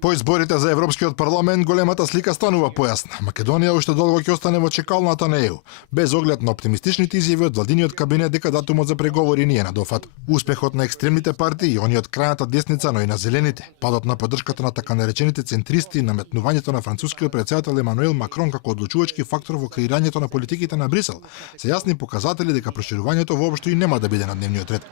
По изборите за Европскиот парламент големата слика станува појасна. Македонија уште долго ќе остане во чекалната на ЕУ, без оглед на оптимистичните изјави од владиниот кабинет дека датумот за преговори не е на дофат. Успехот на екстремните партии и они од крајната десница, но и на зелените, падот на поддршката на така наречените центристи и наметнувањето на францускиот претседател Емануел Макрон како одлучувачки фактор во креирањето на политиките на Брисел, се јасни показатели дека проширувањето воопшто и нема да биде на дневниот ред.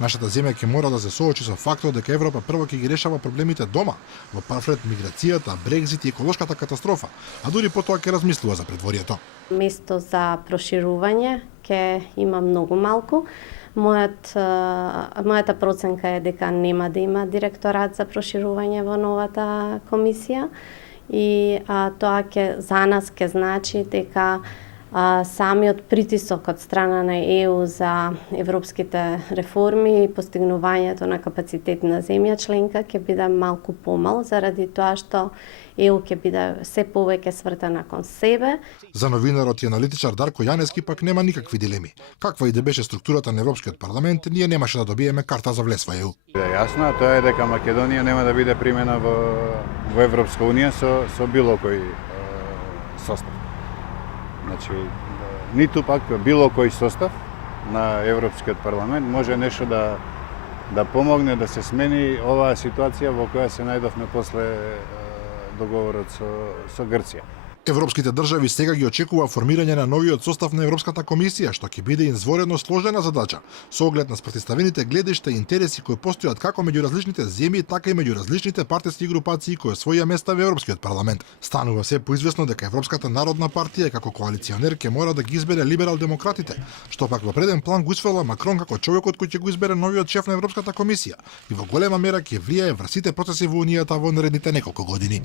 Нашата земја ќе мора да се соочи со фактот дека Европа прво ќе ги решава проблемите дома, во памфлет миграцијата, Брекзит и еколошката катастрофа, а дури потоа ќе размислува за предворието. Место за проширување ќе има многу малку. Мојата проценка е дека нема да има директорат за проширување во новата комисија и тоа за нас ќе значи дека самиот притисок од страна на ЕУ за европските реформи и постигнувањето на капацитет на земја членка ќе биде малку помал, заради тоа што ЕУ ќе биде се повеќе свртена кон себе. За новинарот и аналитичар Дарко Јанески пак нема никакви дилеми. Каква и да беше структурата на Европскиот парламент, ние немаше да добиеме карта за влез во ЕУ. Јасно, тоа е дека Македонија нема да биде примена во Европска унија со било кој состав. Значи, ниту пак било кој состав на Европскиот парламент може нешто да помогне да се смени оваа ситуација во која се најдовме после договорот со Грција. Европските држави сега ги очекува формирање на новиот состав на Европската комисија, што ќе биде изворедно сложена задача, со оглед на спротивставените гледишта и интереси кои постојат како меѓу различните земји, така и меѓу различните партиски групации кои освоија места во Европскиот парламент. Станува се поизвестно дека Европската народна партија како коалиционер ќе мора да ги избере либерал-демократите, што пак во преден план го усвоила Макрон како човекот кој ќе го избере новиот шеф на Европската комисија и во голема мера ќе влијае врз сите процеси во унијата во наредните неколку години.